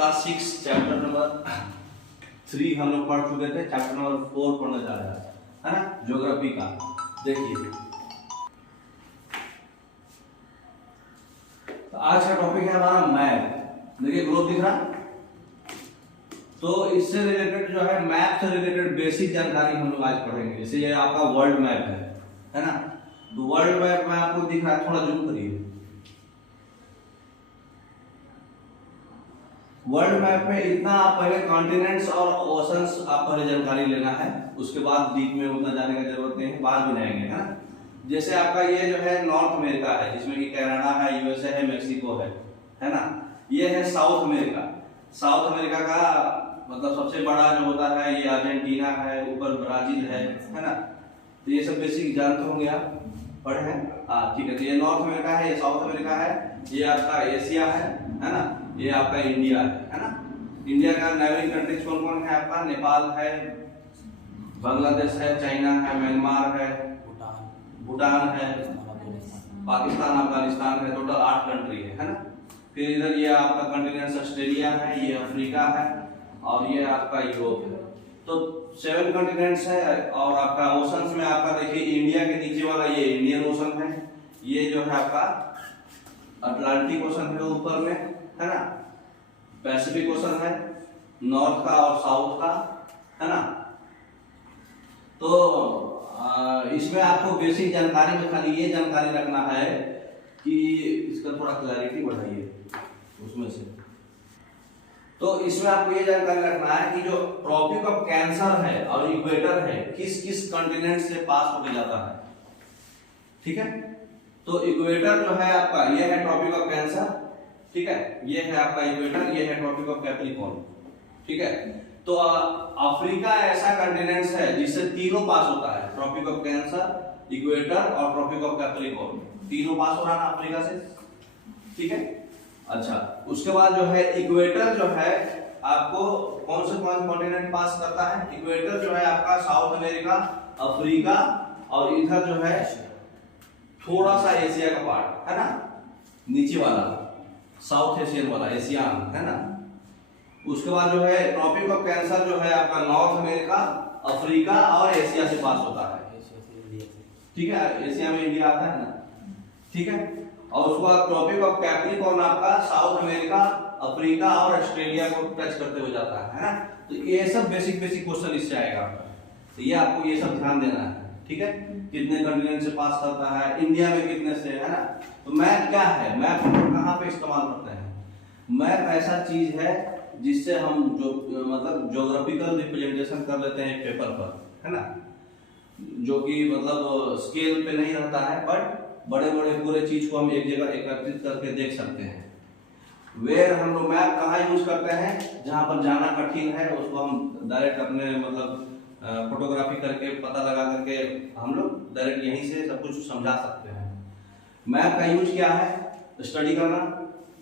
Class 6 chapter number 3 हम लोग पढ़ चुके थे। चैप्टर नंबर 4 पढ़ने जा रहा है ना, ज्योग्राफी का। देखिए तो आज का टॉपिक है हमारा मैप। देखिए ग्लोब दिख रहा, तो इससे रिलेटेड जो है मैप से रिलेटेड बेसिक जानकारी हम लोग आज पढ़ेंगे। जैसे ये आपका वर्ल्ड मैप है ना, तो वर्ल्ड मैप में आपको दिख रहा है, थोड़ा जूम करिए। वर्ल्ड मैप में इतना आप पहले कॉन्टिनेंट्स और ओशंस आप पहले जानकारी लेना है, उसके बाद डीप में उतना जाने की जरूरत नहीं है, बाद में जाएंगे, है ना। जैसे आपका ये जो है नॉर्थ अमेरिका है, जिसमें कि कनाडा है, यूएसए है, मेक्सिको है ना। ये है साउथ अमेरिका। साउथ अमेरिका का मतलब सबसे बड़ा जो होता है ये अर्जेंटीना है, ऊपर ब्राजील है ना। तो ये सब बेसिक जानते होंगे आप, पढ़े हैं। हाँ ठीक है, तो ये नॉर्थ अमेरिका है, ये साउथ अमेरिका है, ये आपका एशिया है ना, ये आपका इंडिया है ना। इंडिया का नेबरिंग कंट्रीज कौन कौन है आपका? नेपाल है, बांग्लादेश है, चाइना है, म्यांमार है, भूटान है, पाकिस्तान, अफगानिस्तान है। टोटल 8 कंट्री है ना। फिर इधर ये आपका कॉन्टिनेंट ऑस्ट्रेलिया है, ये अफ्रीका है और ये आपका यूरोप है। तो 7 कॉन्टिनेंट्स है। और आपका ओशंस में आपका देखिए इंडिया के नीचे वाला ये इंडियन ओशन है, ये जो है आपका अटलांटिक ओशन है ऊपर में, है ना। पैसिफिक ओशन है नॉर्थ का और साउथ का, है ना। तो इसमें आपको बेसिक जानकारी में खाली ये जानकारी रखना है कि इसका थोड़ा क्लैरिटी बढ़ाइए उसमें से। तो इसमें आपको ये जानकारी रखना है कि जो ट्रॉपिक ऑफ कैंसर है और इक्वेटर है किस किस कॉन्टिनेंट से पास होके जाता है, ठीक है। तो इक्वेटर जो है आपका ये है ट्रॉपिक ऑफ कैंसर, ठीक है। ये है आपका इक्वेटर, ये है ट्रॉपिक ऑफ कैप्रिकॉर्न, ठीक है। तो अफ्रीका ऐसा कॉन्टिनेंट है जिससे तीनों पास होता है, ट्रॉपिक ऑफ कैंसर, इक्वेटर और ट्रॉपिक ऑफ कैप्रिकॉर्न, तीनों पास हो रहा है अफ्रीका से, ठीक है। अच्छा, उसके बाद जो है इक्वेटर जो है आपको कौन से कॉन्टिनेंट पास करता है? इक्वेटर जो है आपका साउथ अमेरिका, अफ्रीका और इधर जो है थोड़ा सा एशिया का पार्ट, है ना, नीचे वाला साउथ एशियन वाला, एशियान, है ना। उसके बाद जो है ट्रॉपिक ऑफ कैंसर जो है आपका नॉर्थ अमेरिका, अफ्रीका और एशिया से पास होता है, ठीक है। एशिया में इंडिया आता है ना, ठीक है। और उसके बाद ट्रॉपिक ऑफ कैप्रिकॉर्न आपका साउथ अमेरिका, अफ्रीका और ऑस्ट्रेलिया को टच करते हुए जाता है ना। तो ये सब बेसिक क्वेश्चन इससे आएगा, तो ये आपको ये सब ध्यान देना है, ठीक है। कितने कॉन्टिनेंट से पास करता है, इंडिया में कितने से, है ना। तो मैप क्या है? मैप हम कहाँ पे इस्तेमाल करते हैं? मैप ऐसा चीज है जिससे हम जो मतलब ज्योग्राफिकल रिप्रेजेंटेशन कर लेते हैं पेपर पर, है ना, जो कि मतलब स्केल पे नहीं रहता है, बट बड़े बड़े पूरे चीज को हम एक जगह एकत्रित करके देख सकते हैं। वेयर हम लोग मैप कहाँ यूज करते हैं? जहां पर जाना कठिन है उसको हम डायरेक्ट अपने मतलब फोटोग्राफी करके पता लगा करके हम लोग डायरेक्ट यहीं से सब कुछ समझा सकते हैं। मैप का यूज क्या है? स्टडी करना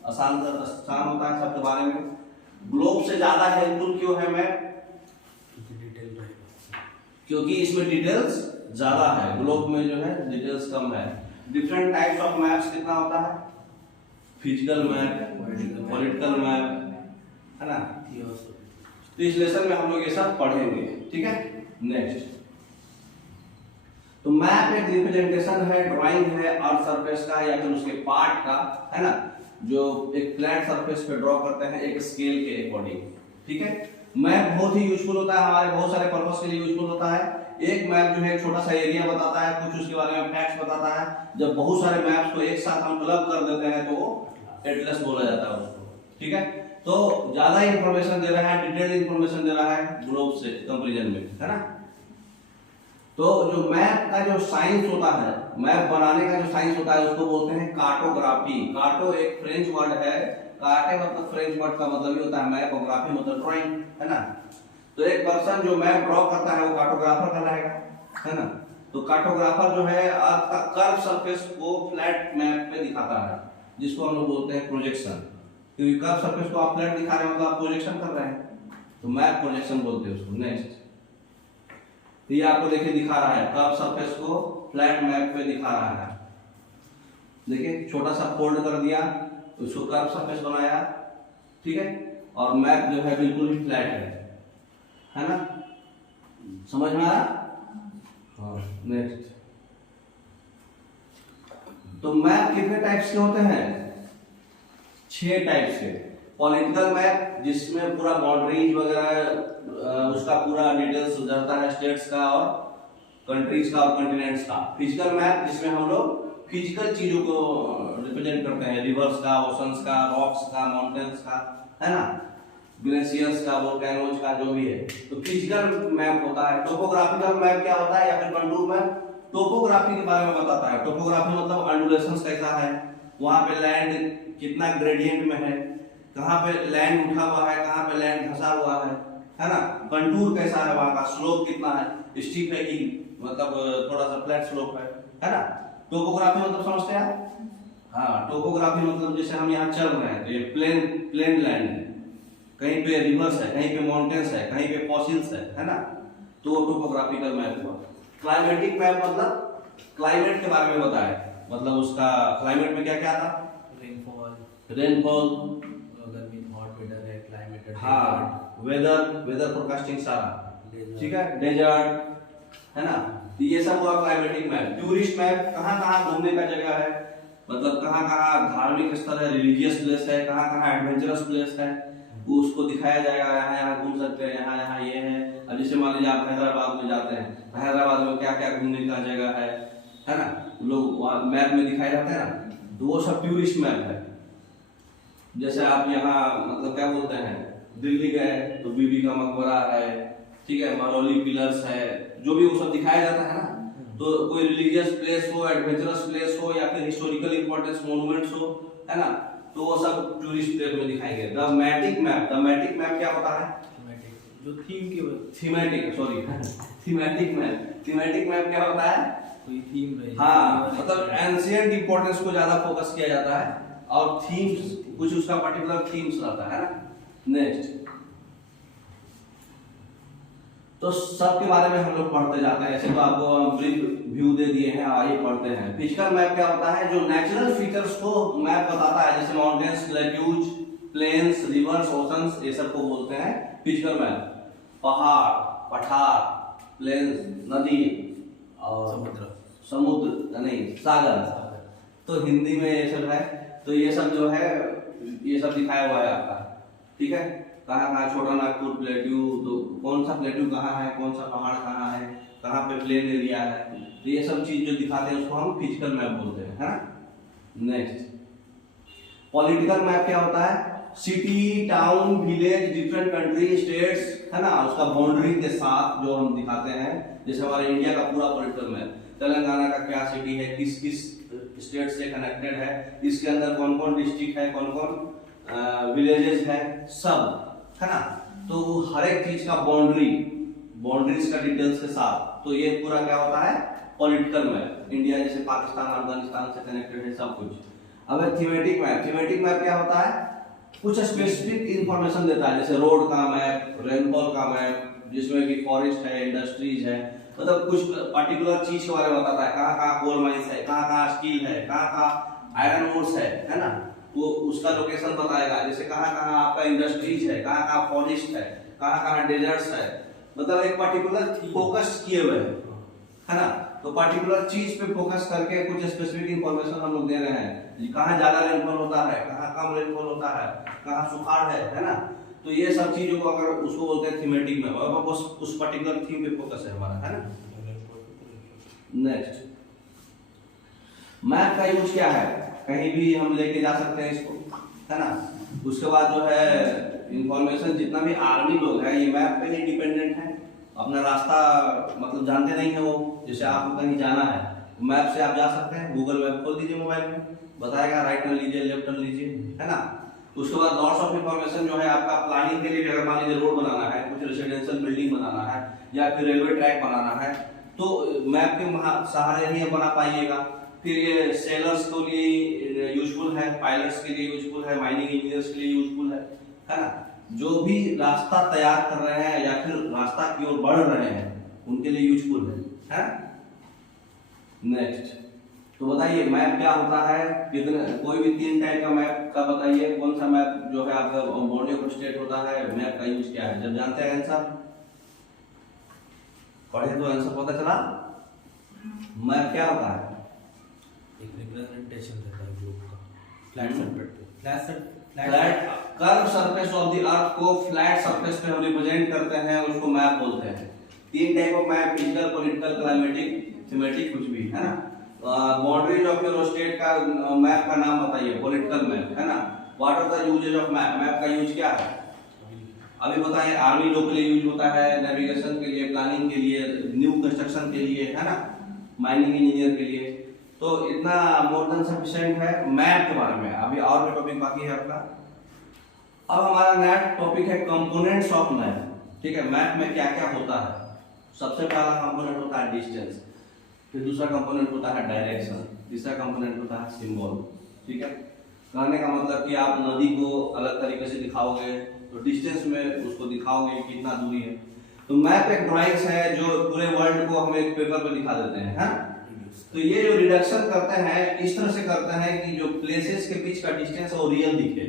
आसान होता है सबके बारे में। ग्लोब से ज्यादा हेल्पफुल क्यों है मैप? क्योंकि इसमें डिटेल्स ज्यादा है, ग्लोब में जो है डिटेल्स कम है। डिफरेंट टाइप्स ऑफ मैप्स कितना होता है? फिजिकल मैप, पॉलिटिकल मैप, है ना। तो इस लेसन में हम लोग ये सब पढ़ेंगे, ठीक है। नेक्स्ट, तो मैप एक रिप्रेजेंटेशन है, ड्राइंग है अर्थ सरफेस का या फिर उसके पार्ट का, है ना, जो एक फ्लैट सरफेस पे ड्रॉ करते हैं एक स्केल के अकॉर्डिंग, ठीक है। मैप बहुत ही यूजफुल होता है, हमारे बहुत सारे पर्पस के लिए यूजफुल होता है। एक मैप जो है एक छोटा सा एरिया बताता है, कुछ उसके बारे में फैक्ट्स बताता है। जब बहुत सारे मैप्स को एक साथ हम क्लब कर देते हैं तो वो एटलस बोला जाता है उसको, ठीक है। तो ज्यादा इंफॉर्मेशन दे रहा है, डिटेल्ड इंफॉर्मेशन दे रहा है ग्लोब से कंपैरिजन में, है ना। तो जो मैप का जो साइंस होता है, मैप बनाने का जो साइंस होता है उसको बोलते हैं कार्टोग्राफी। कार्टो एक फ्रेंच वर्ड है, कार्टे मतलब फ्रेंच वर्ड का मतलब ये होता है मैप, और ग्राफी मतलब ड्राइंग, है ना। तो एक पर्सन जो मैप ड्रॉ करता है वो कार्टोग्राफर कहलाएगा, है ना। तो कार्टोग्राफर जो है अर्थ का कर्व सरफेस को फ्लैट मैप पे दिखाता है, जिसको हम लोग बोलते हैं प्रोजेक्शन। क्योंकि कर्व सरफेस को आप फ्लैट दिखा रहे हैं मतलब आप प्रोजेक्शन कर रहे हैं, तो मैप प्रोजेक्शन बोलते हैं उसको। नेक्स्ट, तो ये आपको देखिए दिखा रहा है कर्व सरफेस को फ्लैट मैप पे दिखा रहा है। देखिए छोटा सा फोल्ड कर दिया, उसको कर्व सरफेस बनाया, ठीक है। और मैप जो है बिल्कुल ही फ्लैट है ना? समझ में आया? हाँ, नेक्स्ट। तो मैप कितने टाइप्स के होते हैं? 6 टाइप्स के। पॉलिटिकल मैप जिसमें पूरा बाउंड्रीज वगैरह उसका पूरा डिटेल्स रहता है, स्टेट्स का और कंट्रीज का और कॉन्टिनेंट्स का। फिजिकल मैप जिसमें हम लोग फिजिकल चीजों को रिप्रेजेंट करते हैं, रिवर्स का, ओशंस का, रॉक्स का, माउंटेन्स का, है ना, ग्लेशियर्स का, वोल्केनोज का, जो भी है। तो फिजिकल मैप होता है। टोपोग्राफिकल मैप क्या होता है या फिर कंटूर मैप? टोपोग्राफी के बारे में बताता है। टोपोग्राफी मतलब अंडुलेशंस कैसा है, वहां पे लैंड कितना ग्रेडियंट में है, कहाँ पे लैंड उठा हुआ है, कहाँ पे लैंड धंसा हुआ है ना। कंटूर कैसा है वहां का, स्लोप कितना है, स्टीप है कि मतलब थोड़ा सा फ्लैट स्लोप है ना। टोपोग्राफी मतलब समझते हैं आप? हाँ, टोपोग्राफी मतलब जैसे हम यहाँ चल रहे हैं तो ये प्लेन लैंड है, कहीं पे रिवर्स है, कहीं पे माउंटेन्स है, कहीं पे फॉसिल्स है ना। तो वो टोपोग्राफिकल मैप हुआ। क्लाइमेटिक मैप मतलब क्लाइमेट के बारे में बताए, मतलब उसका क्लाइमेट में क्या क्या था? रेनफॉल, गर्मी, हॉट वेदर है, क्लाइमेट, हाँ, वेदर फोरकास्टिंग सारा, ठीक है, डेजर्ट, है ना। तो ये सब हुआ क्लाइमेटिक मैप। टूरिस्ट मैप कहाँ कहाँ घूमने का जगह है, मतलब कहाँ कहाँ धार्मिक स्थल है, रिलीजियस प्लेस है, कहाँ कहाँ एडवेंचरस प्लेस है, वो उसको दिखाया जाएगा। यहाँ यहाँ घूम सकते हैं, यहाँ यहाँ ये है। अब जैसे मान लीजिए आप हैदराबाद में जाते हैं, हैदराबाद में क्या क्या घूमने का जगह है ना, लोग मैप में दिखाए जाते हैं ना। तो वो सब टूरिस्ट मैप है। जैसे आप यहाँ मतलब क्या बोलते हैं, दिल्ली गए तो बीबी का मकबरा है, ठीक है, मरौली पिलर्स है, जो भी वो सब दिखाया जाता है ना। तो कोई रिलीजियस प्लेस हो, एडवेंचरस प्लेस हो, या फिर हिस्टोरिकल इंपॉर्टेंस मोन्यूमेंट्स हो, है ना, तो वो सब टूरिस्ट प्लेस में दिखाएंगे। थीमेटिक मैप क्या होता है? जो थीम के थीमेटिक, सॉरी थीमेटिक मैप क्या होता है? कोई थीम रहे। हाँ, मतलब एंशिएंट इंपॉर्टेंस को ज्यादा फोकस किया जाता है और थीम्स, कुछ उसका पर्टिकुलर थीम्स रहता है ना। नेक्स्ट, तो सब के बारे में हम लोग पढ़ते जाते हैं। ऐसे तो आपको ब्रीफ व्यू दे दिए हैं, आइए पढ़ते हैं। फिजिकल मैप क्या होता है? जो नेचुरल फीचर्स को मैप बताता है, जैसे mountains, plateaus, plains, rivers, oceans, ये सब को बोलते हैं फिजिकल मैप। पहाड़, पठार, प्लेन्स, नदी और समुद्र नहीं सागर, तो हिंदी में ये सब है। तो ये सब जो है ये सब दिखाया हुआ है आपका, ठीक है। कहाँ कहाँ छोटा नागपुर प्लेट्यू, तो कौन सा प्लेट्यू कहाँ है, कौन सा पहाड़ कहाँ है, कहाँ पे प्लेन एरिया है, तो ये सब चीज जो दिखाते हैं उसको हम फिजिकल मैप बोलते हैं, है ना। नेक्स्ट, पॉलिटिकल मैप क्या होता है? City, town, village, different country, states, है ना, उसका बाउंड्री के साथ जो हम दिखाते हैं। जैसे हमारे इंडिया का पूरा पॉलिटिकल मैप, तेलंगाना का क्या सिटी है, किस किस स्टेट से कनेक्टेड है, इसके अंदर कौन कौन डिस्ट्रिक्ट है, कौन कौन विलेजेस है, सब, है ना। तो हर एक चीज का बाउंड्रीज का डिटेल्स के साथ, तो ये पूरा क्या होता है? Political map. इंडिया जैसे पाकिस्तान, अफगानिस्तान से कनेक्टेड है सब कुछ। अब थीमेटिक मैप क्या होता है? कुछ स्पेसिफिक इंफॉर्मेशन देता है, जैसे रोड का मैप, रेनफॉल का मैप, जिसमें कि फॉरेस्ट है, इंडस्ट्रीज है, मतलब कुछ पर्टिकुलर चीज के बारे में बताता है। कहाँ कहाँ कोल माइंस है, कहाँ कहाँ स्टील है, कहाँ कहाँ आयरन ओर्स है ना, वो उसका लोकेशन बताएगा। जैसे कहाँ कहाँ आपका इंडस्ट्रीज है, कहाँ कहाँ फॉरेस्ट है, कहाँ कहाँ डेजर्ट्स है, मतलब एक पर्टिकुलर फोकस किए हुए है ना। तो पर्टिकुलर चीज पे फोकस करके कुछ स्पेसिफिक इंफॉर्मेशन हम लोग दे रहे हैं। कहाँ ज्यादा रेनफॉल होता है, कहाँ कम रेनफॉल होता है, कहाँ सुखाड़ है ना। तो ये सब चीजों को अगर उसको बोलते हैं थीमेटिक मैप, और उस पर्टिकुलर थीम पे फोकस है हमारा, है ना। नेक्स्ट, मैप का यूज क्या है? कहीं भी हम लेके जा सकते हैं इसको, है ना। उसके बाद जो है इंफॉर्मेशन, जितना भी आर्मी लोग हैं ये मैप पे ही डिपेंडेंट है। अपना रास्ता मतलब जानते नहीं है वो, जैसे आपको कहीं जाना है मैप से आप जा सकते हैं, गूगल मैप खोल दीजिए मोबाइल में, बताएगा राइट टर्न लीजिए, लेफ्ट टर्न लीजिए, है ना। उसके बाद लॉट्स ऑफ इंफॉर्मेशन जो है आपका प्लानिंग के लिए, अगर मान लीजिए रोड बनाना है, कुछ रेसिडेंशियल बिल्डिंग बनाना है, या फिर रेलवे ट्रैक बनाना है, तो मैप के सहारे ही बना पाइएगा। फिर ये सेलर्स के लिए यूजफुल है, पायलट्स के लिए यूजफुल है, माइनिंग इंजीनियर्स के लिए यूजफुल है ना। जो भी रास्ता तैयार कर रहे हैं या फिर रास्ता की ओर बढ़ रहे हैं उनके लिए यूजफुल है। नेक्स्ट, तो बताइए मैप क्या होता है? कितने, कोई भी 3 टाइप का मैप का बताइए, कौन सा मैप जो है आपका बॉडी ऑफ स्टेट होता है, मैप का यूज क्या है? जब जानते हैं आंसर पढ़े तो आंसर पता चला। मैप क्या होता है? एक रिप्रेजेंटेशन रहता है ग्लोब का, flat surface flat curve surface of the earth को फ्लैट सरफेस पे हम रिप्रेजेंट करते हैं, उसको मैप बोलते हैं। तीन type of map, physical, political, climatic, thematic, कुछ भी है ना। बाउंड्रीज ऑफ योर स्टेट का मैप का नाम बताइए, पॉलिटिकल मैप है ना। What are the uses of map? Map का यूज क्या है अभी बताएं। आर्मी लोग के लिए यूज होता है, नेविगेशन के लिए, प्लानिंग के लिए, न्यू कंस्ट्रक्शन के लिए है ना, माइनिंग इंजीनियर के लिए। तो इतना मोर देन सफिशिएंट है मैप के बारे में। अभी और भी टॉपिक बाकी है आपका। अब हमारा नया टॉपिक है कंपोनेंट्स ऑफ मैप। ठीक है, मैप में क्या क्या होता है? सबसे पहला कंपोनेंट होता है डिस्टेंस, फिर दूसरा कंपोनेंट होता है डायरेक्शन, तीसरा कंपोनेंट होता है सिंबल। ठीक है, कहने का मतलब कि आप नदी को अलग तरीके से दिखाओगे तो डिस्टेंस में उसको दिखाओगे कितना दूरी है। तो मैप एक ड्राइंग्स है जो पूरे वर्ल्ड को हम एक पेपर पे दिखा देते हैं, है? तो ये जो रिडक्शन करते हैं इस तरह से करते हैं कि जो प्लेसेस के बीच का डिस्टेंस है वो रियल दिखे।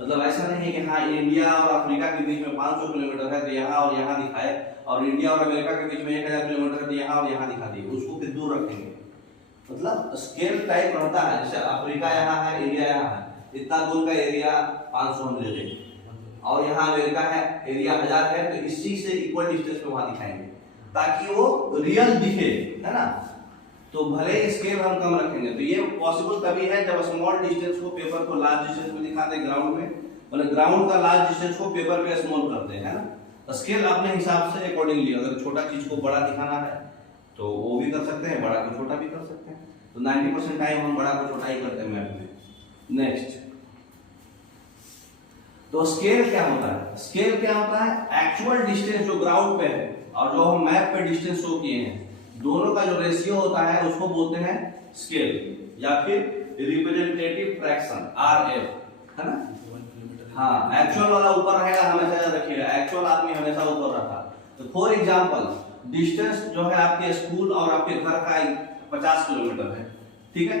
मतलब ऐसा नहीं है कि हाँ इंडिया और अफ्रीका के बीच में 500 किलोमीटर है तो यहाँ और यहाँ दिखाए, और इंडिया और अमेरिका के बीच में 1000 किलोमीटर है तो यहाँ और यहाँ दिखा दिए, उसको फिर दूर रखेंगे। मतलब स्केल टाइप रहता है, जैसे अफ्रीका यहाँ है, इंडिया यहाँ है, इतना दूर का एरिया 500 हम ले लेंगे, और यहाँ अमेरिका है, एरिया 1000 है, तो इसी से इक्वल डिस्टेंस पे वहां दिखाएंगे ताकि वो रियल दिखे, है ना। तो भले स्केल हम कम रखेंगे, तो ये पॉसिबल तभी है जब स्मॉल डिस्टेंस को पेपर को लार्ज डिस्टेंस में दिखाते हैं ग्राउंड में, मतलब ग्राउंड का लार्ज डिस्टेंस को पेपर पे स्मॉल करते हैं, है ना। स्केल अपने हिसाब से अकॉर्डिंगली, अगर छोटा चीज को बड़ा दिखाना है तो वो भी कर सकते हैं, बड़ा को छोटा भी कर सकते हैं। तो 90% टाइम हम बड़ा को छोटा ही करते हैं मैप में। नेक्स्ट, तो स्केल क्या होता है? स्केल क्या होता है? एक्चुअल डिस्टेंस जो ग्राउंड पे है और जो हम मैप पे डिस्टेंस शो किए हैं, दोनों का जो रेशियो होता है उसको बोलते हैं स्केल, या फिर रिप्रेजेंटेटिव फ्रैक्शन, RF, है ना। हाँ, एक्चुअल वाला ऊपर रहेगा, हमेशा याद रखिएगा, एक्चुअल आदमी हमेशा ऊपर रहता। तो फॉर एग्जांपल डिस्टेंस जो है आपके स्कूल और आपके घर का 50 किलोमीटर है, ठीक है।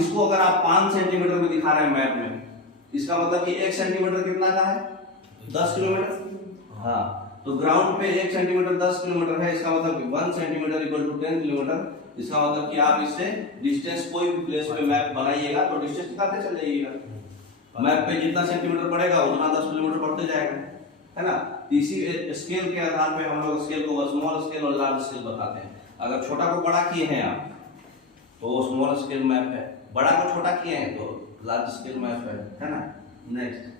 इसको अगर आप 5 सेंटीमीटर में दिखा रहे हैं मैप में, इसका मतलब कि 1 सेंटीमीटर कितना का है? 10 किलोमीटर। हाँ, तो ग्राउंड पे 1 सेंटीमीटर 10 किलोमीटर है, इसका मतलब 1 सेंटीमीटर इक्वल टू 10 किलोमीटर। इसका मतलब कि आप इससे डिस्टेंस कोई भी प्लेस पे मैप बनाइएगा तो डिस्टेंस निकालते चल जाइएगा। मैप पे जितना सेंटीमीटर पड़ेगा उतना 10 किलोमीटर बढ़ते जाएगा, है ना। इसी स्केल के आधार पे हम लोग स्केल को स्मॉल स्केल और लार्ज स्केल बताते हैं। अगर छोटा को बड़ा किए हैं आप तो वो स्मॉल स्केल मैप है, बड़ा को छोटा किए हैं तो लार्ज स्केल मैप है ना। नेक्स्ट,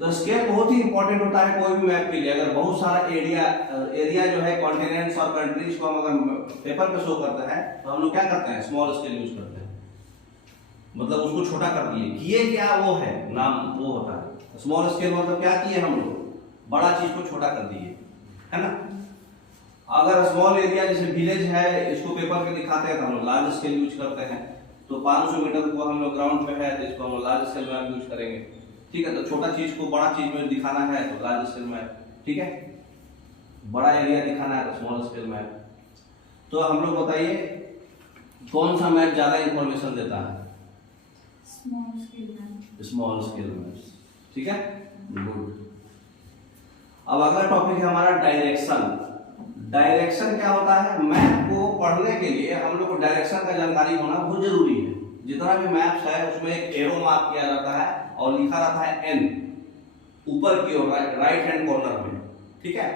तो स्केल बहुत ही इंपॉर्टेंट होता है कोई भी मैप के लिए। अगर बहुत सारा एरिया जो है कॉन्टिनेंट्स और कंट्रीज को हम अगर पेपर पे शो करते हैं तो हम लोग क्या करते हैं? स्मॉल स्केल यूज करते हैं, मतलब उसको छोटा कर दिए। किए क्या वो है नाम वो होता है स्मॉल स्केल, मतलब क्या किए हम लोग? बड़ा चीज को छोटा कर दिए, है ना। अगर स्मॉल एरिया जैसे विलेज है इसको पेपर पे दिखाते हैं तो हम लोग लार्ज स्केल यूज करते हैं। तो 500 मीटर को हम लोग ग्राउंड पे है तो इसको हम लार्ज स्केल मैप यूज करेंगे, ठीक है। तो छोटा चीज को बड़ा चीज में दिखाना है तो लार्ज स्केल मैप, ठीक है। बड़ा एरिया दिखाना है तो स्मॉल स्केल मैप। तो हम लोग बताइए कौन सा मैप ज्यादा इंफॉर्मेशन देता है? स्मॉल स्केल मैप, ठीक है, गुड। अब अगला टॉपिक है हमारा डायरेक्शन। डायरेक्शन क्या होता है? मैप को पढ़ने के लिए हम लोग को डायरेक्शन का जानकारी होना बहुत जरूरी है। जितना भी मैप्स है उसमें एक एरो मार्क किया जाता है और लिखा रहता है N ऊपर की ओर राइट हैंड कॉर्नर में, ठीक है।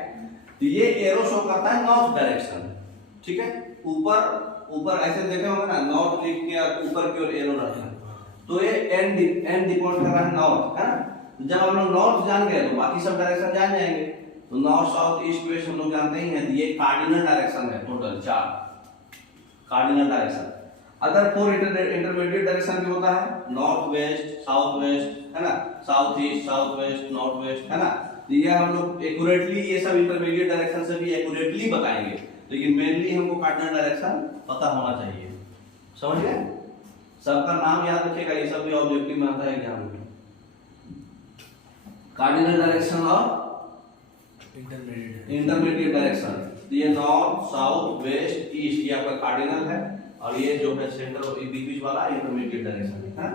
तो ये एरो शो करता है नॉर्थ डायरेक्शन, ठीक है। ऊपर ऐसे देखे होंगे ना, नॉर्थ लिख के ऊपर की ओर एरो रहता है, तो ये N डिपोर्ट कर रहा है नॉर्थ, है ना। जब हम लोग नॉर्थ जान गए तो बाकी सब डायरेक्शन जान जाएंगे। तो नॉर्थ साउथ ईस्ट वेस्ट हम लोग जानते ही हैं, ये कार्डिनल डायरेक्शन है, total 4 cardinal direction. Other 4 intermediate direction भी होता है, नॉर्थ वेस्ट, साउथ वेस्ट, है ना, south east, south west, north west, है ना। तो ये हम लोग एक्यूरेटली ये सब इंटरमीडिएट डायरेक्शन से भी एक्यूरेटली बताएंगे, लेकिन मेनली हमको कार्डिनल डायरेक्शन पता होना चाहिए, समझ गए। सबका नाम याद रखिएगा, ये सब भी ऑब्जेक्टिव में आता है एग्जाम में। कार्डिनल डायरेक्शन और इंटरमीडिएट डायरेक्शन, तो ये नॉर्थ साउथ वेस्ट ईस्ट ये आपका कार्डिनल है, और ये जो है सेंटर बीच वाला इंटरमीडिएट डायरेक्शन है।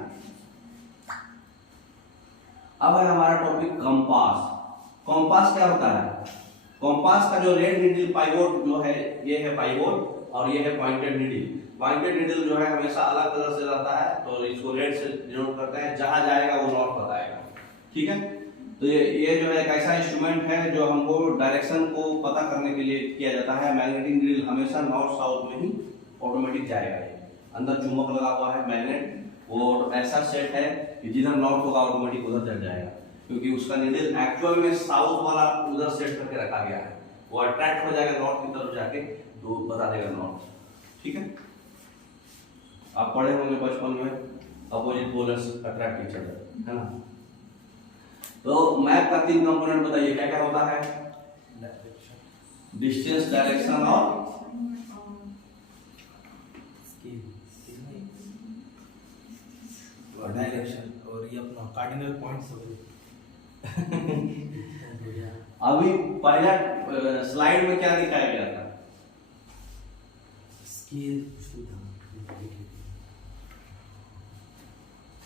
अब है हमारा टॉपिक कंपास। कंपास क्या होता है? कंपास का जो रेड नीडल पाइवोट जो है, ये है पाइवोट और ये है पॉइंटेड नीडल। पॉइंटेड नीडल जो है हमेशा अलग कलर से रहता है, तो इसको रेड से डिनोट करते हैं, जहां जाएगा वो नॉर्थ बताएगा। ठीक है, तो ये जो है एक ऐसा इंस्ट्रूमेंट है जो हमको डायरेक्शन को पता करने के लिए किया जाता है। मैग्नेटिक नीडल हमेशा नॉर्थ साउथ में ही ऑटोमेटिक जाएगा। अंदर चुंबक लगा हुआ है मैग्नेट, वो ऐसा सेट है कि जिधर नॉर्थ होगा ऑटोमेटिक उधर चल जाएगा, क्योंकि उसका नीडल एक्चुअल में साउथ वाला उधर सेट करके रखा गया है। वो अट्रैक्ट हो जाएगा नॉर्थ की तरफ जाके, तो बता देगा नॉर्थ। ठीक है, आप पढ़े होंगे बचपन में अपोजिट पोलर्स अट्रैक्ट ईच अदर, है ना। तो मैप का 3 कंपोनेंट बताइए, क्या क्या होता है? डिस्टेंस, डायरेक्शन और डायरेक्शन, और ये अपना कार्डिनल पॉइंट्स हो गए। अभी पहला स्लाइड में क्या दिखाया गया था? स्केल।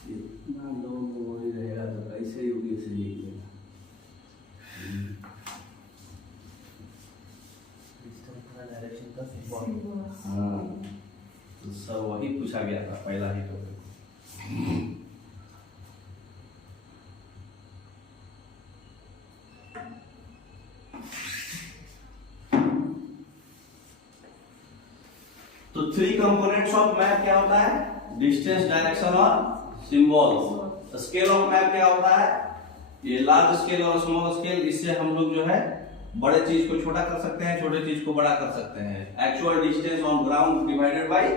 इतना लो मेमोरी रहेगा तो कैसे ही से लिख लेगा। डायरेक्शन का सिंबल। हाँ, तो सब वही पूछा गया था पहला ही टॉपिक। तो 3 कंपोनेंट्स ऑफ मैप क्या होता है? डिस्टेंस, डायरेक्शन और सिंबल। स्केल ऑफ मैप क्या होता है? ये लार्ज स्केल और स्मॉल स्केल, इससे हम लोग जो है बड़े चीज को छोटा कर सकते हैं, छोटे चीज को बड़ा कर सकते हैं। Actual distance on ground divided by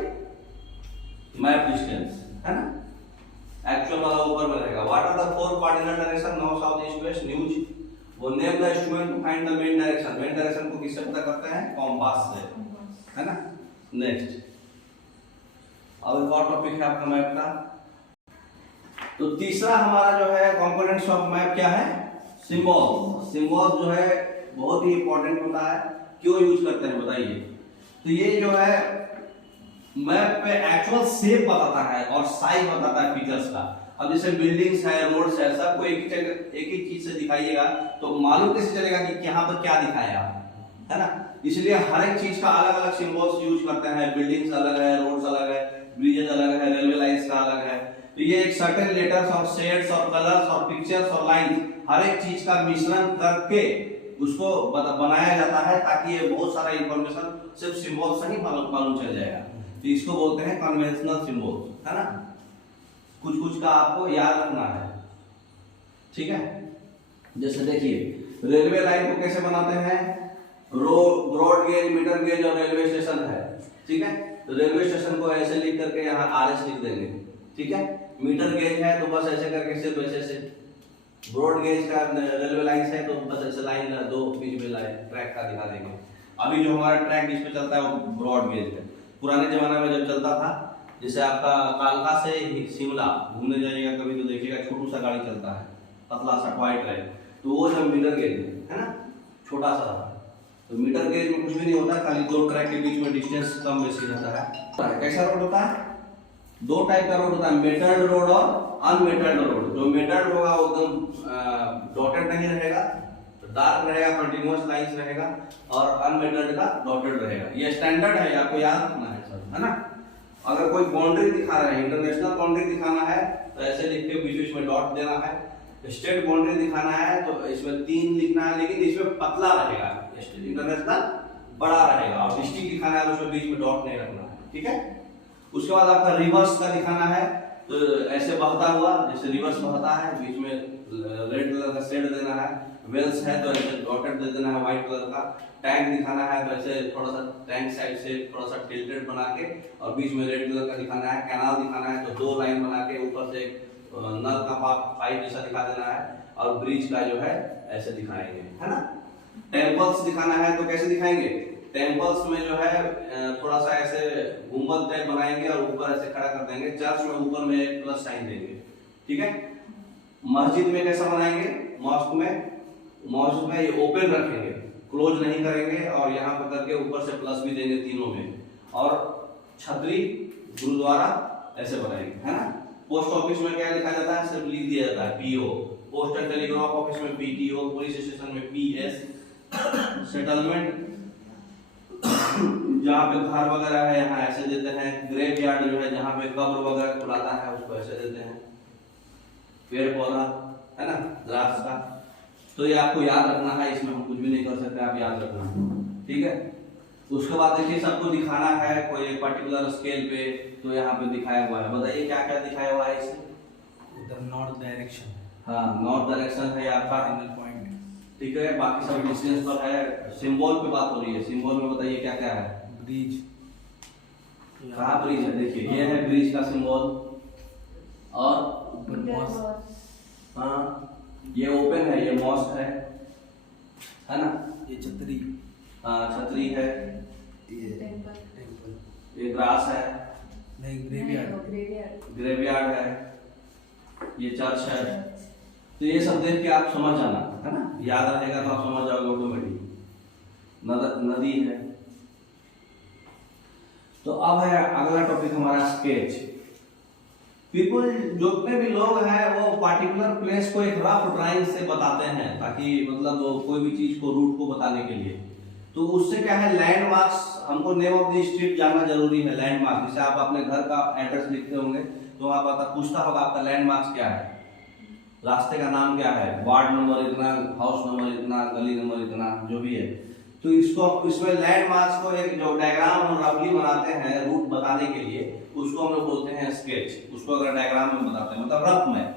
map distance, है ना। एक्चुअल वाला ऊपर में रहेगा। What are the 4 cardinal direction north, south, east, west, news? वो name the instrument to find the main direction. Main direction को किससे पता करते हैं? कंपास से, है ना। नेक्स्ट, अब एक और टॉपिक है आपका मैप का। तो तीसरा हमारा जो है कंपोनेंट्स ऑफ मैप क्या है? सिंबल। सिंबल जो है बहुत ही इंपॉर्टेंट होता है। क्यों यूज करते हैं बताइए? तो ये जो है मैप पे एक्चुअल शेप बताता है और साइज बताता है फीचर्स का। अब जैसे बिल्डिंग्स है, रोड्स है, सबको एक ही चीज से दिखाइएगा तो मालूम कैसे चलेगा कि यहाँ पर क्या दिखाया, है ना। इसलिए हर एक चीज का अलग अलग सिंबल्स यूज करते हैं। बिल्डिंग्स अलग है, रोड्स अलग है, ब्रिजेस अलग है, रेलवे लाइंस का अलग है। तो ये एक सर्टेन लेटर्स और शेड्स और कलर्स और पिक्चर्स और लाइंस, हर एक चीज का मिश्रण करके उसको बनाया जाता है, ताकि ये बहुत सारा इंफॉर्मेशन सिर्फ सिंबल से ही मालूम चल जाएगा। तो इसको बोलते हैं कन्वेंशनल सिंबल, है ना। कुछ कुछ का आपको याद रखना है, ठीक है। जैसे देखिए रेलवे लाइन को कैसे बनाते हैं? ब्रॉड गेज, मीटर गेज और रेलवे स्टेशन है, ठीक है। तो रेलवे स्टेशन को ऐसे लिख करके यहाँ RS लिख देंगे, ठीक है। मीटर गेज है तो बस ऐसे करके सिर्फ ऐसे। ब्रॉड गेज का रेलवे लाइन है तो बस ऐसे लाइन दो बीच में लाइन ट्रैक का दिखा देंगे। अभी जो हमारा ट्रैक जिस पे चलता है वो ब्रॉड गेज है। पुराने जमाने में जब चलता था, जैसे आपका कालका से शिमला घूमने जाइएगा कभी तो देखिएगा छोटू सा गाड़ी चलता है, पतला सा टॉय ट्रैक, तो वो सब मीटर गेज है ना, छोटा सा। तो मीटर गेज में कुछ भी नहीं होता, खाली 2 ट्रैक के बीच में डिस्टेंस कम बेसी रहता है। कैसा रोड होता है? 2 टाइप का रोड होता है, मेटल्ड रोड और अनमेटल्ड रोड। जो मेटल्ड होगा वो एकदम डॉटेड नहीं रहेगा, डार्क रहेगा, कंटीन्यूअस लाइंस रहेगा, और अनमेटल्ड का डॉटेड रहेगा। ये स्टैंडर्ड है, आपको याद रखना है सब, है ना। अगर कोई बाउंड्री दिखा रहा है, इंटरनेशनल बाउंड्री दिखाना है तो ऐसे लिख के बीच में डॉट देना है। स्टेट बाउंड्री दिखाना है तो इसमें 3 लिखना है, लेकिन इसमें पतला रहेगा, इंटरनेशनल बड़ा रहेगा, और डिस्ट्रिक्ट दिखाना है तो उसमें बीच में डॉट नहीं रखना है, ठीक है। उसके बाद आपका रिवर्स का दिखाना है तो ऐसे बहता हुआ, जैसे रिवर्स बहता है, बीच में रेड कलर का शेड देना है। वेल्स है तो ऐसे डॉटेड दे देना है व्हाइट कलर का। टैंक दिखाना है तो ऐसे थोड़ा सा टैंक साइड से थोड़ा सा टिल्टेड बना के और बीच में रेड कलर का दिखाना है। कैनाल दिखाना है तो 2 लाइन बना के ऊपर से नल का पाइप जैसा दिखा देना है, और ब्रिज का जो है ऐसे दिखाएंगे, है ना। टेम्पल्स दिखाना है तो कैसे दिखाएंगे? टेम्पल्स में जो है थोड़ा सा ऐसे गुंबद टाइप बनाएंगे और ऊपर ऐसे खड़ा कर देंगे। चर्च में ऊपर में एक प्लस साइन देंगे, ठीक है। मस्जिद में कैसा बनाएंगे? मॉस्क में ये ओपन रखेंगे, क्लोज नहीं करेंगे, और यहाँ पर करके ऊपर से प्लस भी देंगे तीनों में। और छतरी, गुरुद्वारा ऐसे बनाएंगे, है ना। पोस्ट ऑफिस में क्या लिखा जाता है? सिर्फ लिख दिया जाता है PO, post and telegraph office में पीटीओ, पुलिस स्टेशन में पीएस, सेटलमेंट जहाँ पे घर वगैरह है यहाँ ऐसे देते हैं, ग्रेव यार्ड जो है जहाँ पे कब्र वगैरह खुलाता है उसको ऐसे देते हैं, पेड़ पौधा है ना ग्रास का। तो ये आपको याद रखना है, इसमें हम कुछ भी नहीं कर सकते, आप याद रखना, ठीक है। उसके बाद देखिए सबको दिखाना है कोई एक पर्टिकुलर स्केल पे, तो यहाँ पे दिखाया हुआ है, बताइए क्या क्या दिखाया हुआ है इसमें। उधर नॉर्थ डायरेक्शन, हाँ नॉर्थ डायरेक्शन है आपका फाइनल पॉइंट, ठीक है। बाकी सब डिस्टेंस पर है, सिंबल पे बात हो रही है, सिंबल में बताइए क्या क्या है। ब्रिज, कहाँ ब्रिज है, देखिए ये है ब्रिज का सिंबल, और ऊपर मॉस्क, हाँ ये ओपन है, ये मॉस्क है ना, ये छतरी, हाँ छतरी है, ये टेंपल, ये ग्रास है, नहीं ग्रेवयार्ड, ग्रेवयार्ड है, ये चर्च है। तो ये सब देख के आप समझ जाना है ना, याद रहेगा तो आप समझ जाओगे ऑटोमेटिक। नदी है। तो अब है अगला टॉपिक हमारा स्केच। पीपल जितने भी लोग हैं वो पार्टिकुलर प्लेस को एक रफ ड्राइंग से बताते हैं, ताकि मतलब वो कोई भी चीज को रूट को बताने के लिए। तो उससे क्या है, लैंडमार्क्स, हमको नेम ऑफ द स्ट्रीट जानना जरूरी है। लैंडमार्क जैसे आप अपने घर का एड्रेस लिखते होंगे तो आप पूछता होगा आपका लैंडमार्क्स क्या है, रास्ते का नाम क्या है, वार्ड नंबर इतना, हाउस नंबर इतना, गली नंबर इतना, जो भी है। तो इसको इसमें लैंडमार्क्स को एक जो डायग्राम हम रफली बनाते हैं रूट बताने के लिए, उसको हम लोग बोलते हैं स्केच। उसको अगर डायग्राम में बताते हैं मतलब रफ मैप।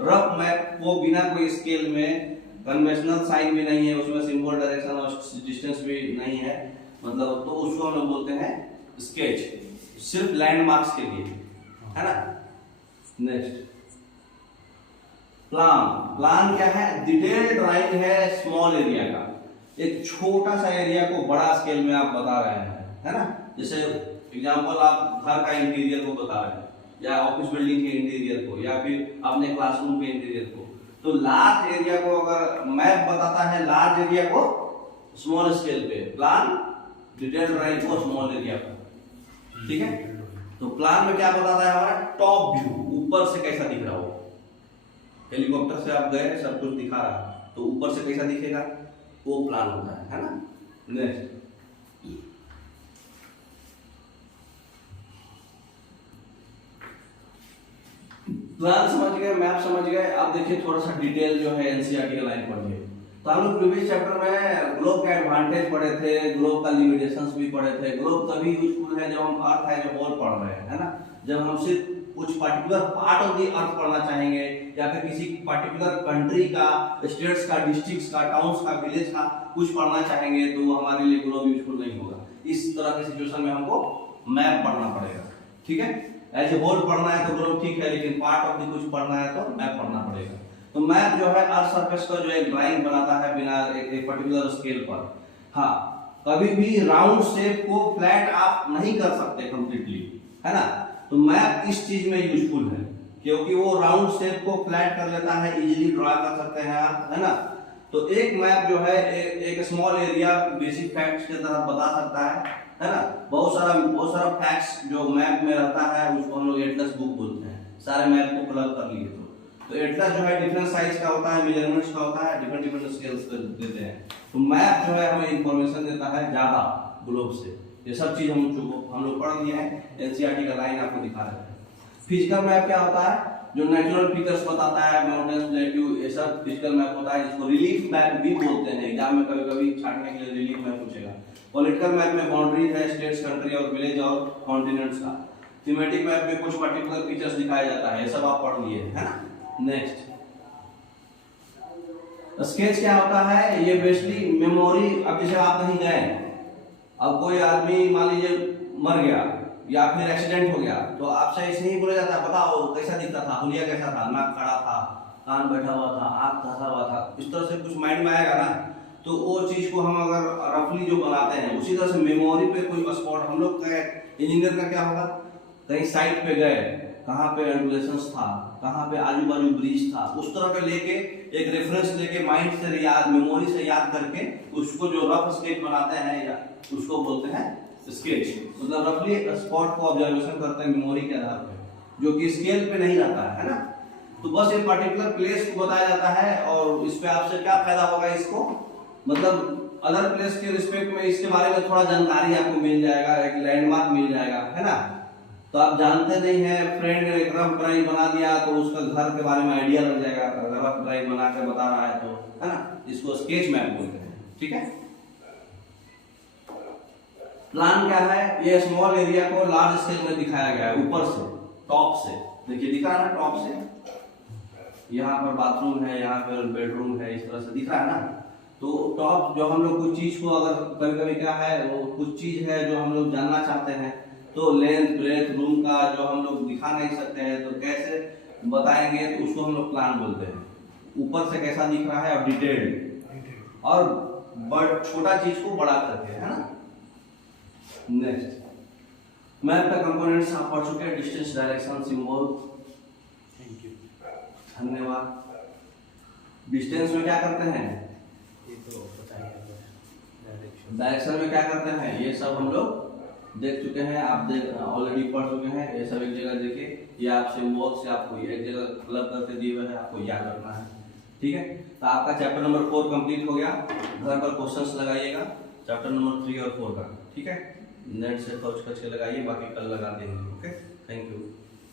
रफ मैप वो बिना कोई स्केल में, कन्वेंशनल साइन भी नहीं है उसमें, सिंबल डायरेक्शन और डिस्टेंस भी नहीं है मतलब, तो उसको हम लोग बोलते हैं स्केच, सिर्फ लैंडमार्क्स के लिए, है ना। Next plan. प्लान क्या है, डिटेल ड्राइंग है स्मॉल एरिया का, एक छोटा सा एरिया को बड़ा स्केल में आप बता रहे हैं, है ना। जैसे एग्जांपल आप घर का इंटीरियर को बता रहे हैं, या ऑफिस बिल्डिंग के इंटीरियर को, या फिर अपने क्लासरूम के इंटीरियर को। तो लार्ज एरिया को अगर मैप बताता है, लार्ज एरिया को स्मॉल स्केल पे, प्लान डिटेल ड्राइंग को स्मॉल एरिया पर, ठीक है। तो प्लान में क्या बताता है हमारा, टॉप व्यू, ऊपर से कैसा दिख रहा हो। हेलीकॉप्टर से आप गए, सब कुछ दिखा रहा, तो ऊपर से कैसा दिखेगा, वो प्लान होता है ना। नेक्स्ट प्लान समझ गए, मैप समझ गए। अब देखिए थोड़ा सा डिटेल जो है एनसीईआरटी का लाइन पढ़िए। तो हम लोग प्रीवियस चैप्टर में ग्लोब का एडवांटेज पढ़े थे, ग्लोब का लिमिटेशंस भी पढ़े थे। ग्लोब तभी यूजफुल है जब हम अर्थ है जो होल पढ़ रहे हैं, है ना। जब हम सिर्फ कुछ particular part of the earth पढ़ना चाहेंगे, या फिर किसी पर्टिकुलर कंट्री का, स्टेट्स का, डिस्ट्रिक्ट्स का, टाउन्स का, विलेज का कुछ पढ़ना चाहेंगे, तो वो हमारे लिए ग्लोब यूजफुल नहीं होगा। इस तरह की सिचुएशन में हमको मैप पढ़ना पड़ेगा, ठीक है। ऐसे होल पढ़ना है तो ग्लोब ठीक है, लेकिन पार्ट ऑफ द कुछ पढ़ना है तो मैप पढ़ना पड़ेगा। तो मैप जो है अर्थ सरफेस का जो एक ड्राइंग बनाता है बिना एक पर्टिकुलर स्केल पर। हाँ, कभी भी राउंड शेप को फ्लैट आप नहीं कर सकते कंप्लीटली, है ना। तो मैप इस चीज में यूजफुल है, क्योंकि वो राउंड शेप को फ्लैट कर लेता है, इजीली ड्रा कर सकते हैं आप, है ना। तो एक मैप जो है एक स्मॉल एरिया बेसिक फैक्ट्स के तहत बता सकता है ना। बहुत सारा फैक्ट्स जो मैप में रहता है उसको हम लोग एटलस बुक बोलते हैं। सारे मैप को क्लब कर लिए तो एटलस जो है डिफरेंट साइज का होता है, मेजरमेंट्स का होता है, डिफरेंट स्केल्स पे देते हैं। तो मैप जो है हमें इंफॉर्मेशन देता है ज्यादा ग्लोब से। ये सब चीज हम लोग पढ़ लिए हैं, एनसीईआरटी का लाइन आपको दिखा रहे हैं। फिजिकल मैप क्या होता है, जो नेचुरल फीचर्स बताता है, माउंटेन्स, प्लेट्यू, ये सब फिजिकल मैप होता है, जिसको रिलीफ मैप भी बोलते हैं। एग्जाम में कभी छाटने के लिए रिलीफ मैप पूछेगा। पॉलिटिकल मैप में बाउंड्रीज है, स्टेट्स, कंट्री और विलेज और कॉन्टिनेंट्स का। थीमेटिक मैप में कुछ पर्टिकुलर फीचर्स दिखाया जाता है, ये सब आप पढ़ लिए, है ना। नेक्स्ट स्केच क्या होता है, ये बेसिकली मेमोरी। अब जैसे आप कहीं गए, अब कोई आदमी मान लीजिए मर गया या फिर एक्सीडेंट हो गया, तो आपसे ऐसे ही बोला जाता है, बताओ कैसा दिखता था, हुलिया कैसा था, नाक खड़ा था, कान बैठा हुआ था, आंख धंसा हुआ था। इस तरह से कुछ माइंड में आएगा ना। तो वो चीज को हम अगर रफली जो बनाते हैं, उसी तरह से मेमोरी पे कोई स्पॉट, हम लोग इंजीनियर का क्या होगा, कहीं साइट पे गए, कहाँ पे एम्बुलेंस था, कहाँ पे आजू बाजू ब्रिज था, उस तरह पे लेके एक रेफरेंस लेके माइंड से याद, मेमोरी से याद करके उसको जो रफ स्केच बनाते हैं, या उसको बोलते हैं स्केच। मतलब रफली स्पॉट को ऑब्जर्वेशन करते हैं मेमोरी के आधार पे, जो कि स्केल पे नहीं रहता है ना। तो बस ये पर्टिकुलर प्लेस को बताया जाता है, और इस पे आपसे क्या फायदा होगा इसको, मतलब अदर प्लेस के रिस्पेक्ट में इसके बारे में थोड़ा जानकारी आपको मिल जाएगा, एक लैंडमार्क मिल जाएगा, है ना। तो आप जानते नहीं है, फ्रेंड ने एक रफ ड्राइंग बना दिया तो उसका घर के बारे में आइडिया लग जाएगा, अगर रफ ड्राइंग बना के बता रहा है तो, है ना। इसको स्केच मैप बोलते हैं, ठीक है। प्लान क्या है, ये स्मॉल एरिया को लार्ज स्केल में दिखाया गया है, ऊपर से, टॉप से, देखिए दिख रहा है ना टॉप से, यहाँ पर बाथरूम है, यहाँ पर बेडरूम है, इस तरह से दिख रहा है ना। तो टॉप जो हम लोग कुछ चीज को, अगर कभी कभी क्या है, वो कुछ चीज है जो हम लोग जानना चाहते हैं, तो लेंथ ब्रेथ रूम का जो हम लोग दिखा नहीं सकते हैं, तो कैसे बताएंगे, तो उसको हम लोग प्लान बोलते हैं। ऊपर से कैसा दिख रहा है और डिटेल्ड, और बड़ छोटा चीज को बड़ा करके, है ना। नेक्स्ट, मैप का कंपोनेंट्स आप पढ़ चुके हैं, distance, direction, symbol. Thank you, धन्यवाद। डिस्टेंस में क्या करते हैं, ये तो पता ही है। डायरेक्शन में क्या करते हैं, ये सब हम लोग देख चुके हैं, आप ऑलरेडी पढ़ चुके हैं, ये सब एक जगह देखिए, ये आप सिंबल से आपको एक जगह क्लब करके दिए हुए हैं, आपको याद रखना है, ठीक है। तो आपका चैप्टर नंबर 4 कंप्लीट हो गया, घर पर क्वेश्चंस लगाइएगा चैप्टर नंबर 3 और 4 का, ठीक है। नेट से खोज करके लगाइए, बाकी कल लगा देंगे, ओके। Thank you.